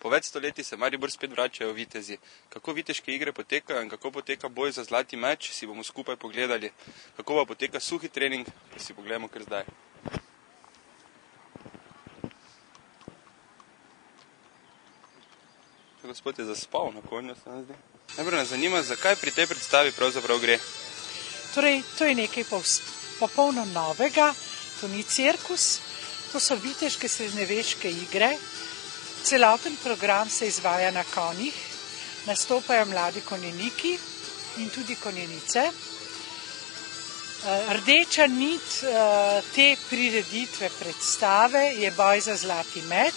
Po več stoletij se Maribor spet vračajo vitezi. Kako viteške igre potekajo in kako poteka boj za zlati meč, si bomo skupaj pogledali. Kako pa poteka suhi trening, pa si pogledamo kar zdaj. Gospod je zaspal na konju, se nam zdi. Najprej nas zanima, zakaj pri tej predstavi pravzaprav gre. Torej, to je nekaj popolno novega, to ni cirkus, to so viteške srednjeveške igre. Celoten program se izvaja na konjih, nastopajo mladi konjeniki in tudi konjenice. Rdeča nit te prireditve predstave je boj za zlati meč.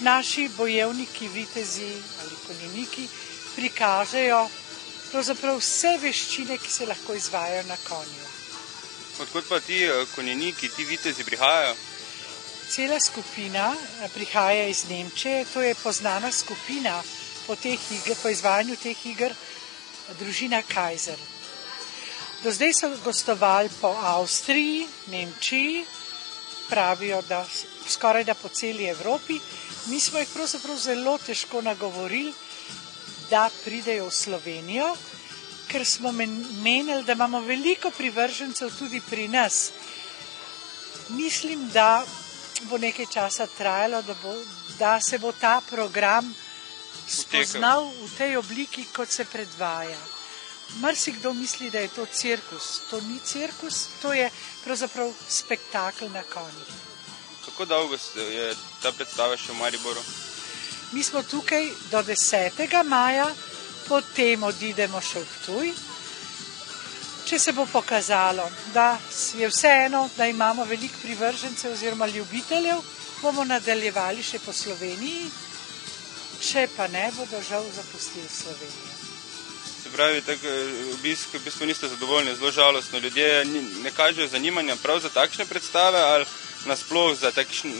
Naši bojevniki, vitezi ali konjeniki prikažejo pravzaprav vse veščine, ki se lahko izvajajo na konju. Odkot pa ti konjeniki, ti vitezi prihajajo? Cela skupina prihaja iz Nemčije, to je poznana skupina po izvajanju teh iger, družina Kaiser. Do zdaj so gostovali po Avstriji, Nemčiji, pravijo, da skoraj da po celi Evropi. Mi smo jih pravzaprav zelo težko nagovorili, da pridejo v Slovenijo, ker smo menili, da imamo veliko privržencev tudi pri nas. Mislim, da bo nekaj časa trajalo, da se bo ta program spoznal v tej obliki, kot se predvaja. Marsikdo misli, da je to cirkus. To ni cirkus, to je pravzaprav spektakel na konjih. Kako dolgo je ta predstava še v Mariboru? Mi smo tukaj do 10. maja, potem odidemo še v Ptuj. Če se bo pokazalo, da je vseeno, da imamo veliko privržencev oziroma ljubiteljev, bomo nadaljevali še po Sloveniji, če pa ne, bodo žal zapustili Slovenijo. Se pravi, obisk v bistvu niste zadovoljni, zelo žalostno. Ljudje ne kažejo zanimanja prav za takšne predstave ali nasploh za takšne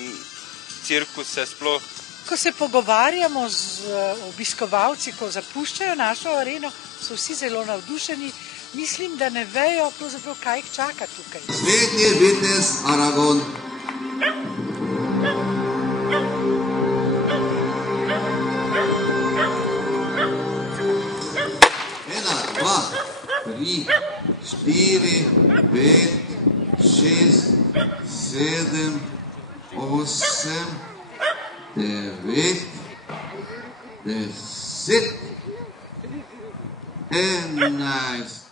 cirkuse sploh? Ko se pogovarjamo z obiskovalci, ko zapuščajo našo areno, so vsi zelo navdušeni. Mislim, da ne vejo, pravzaprav, kaj jih čaka tukaj. Srednji vitez Aragon. Ena, dva, tri, štiri, pet, šest, 7, 8, 9, 10, 11,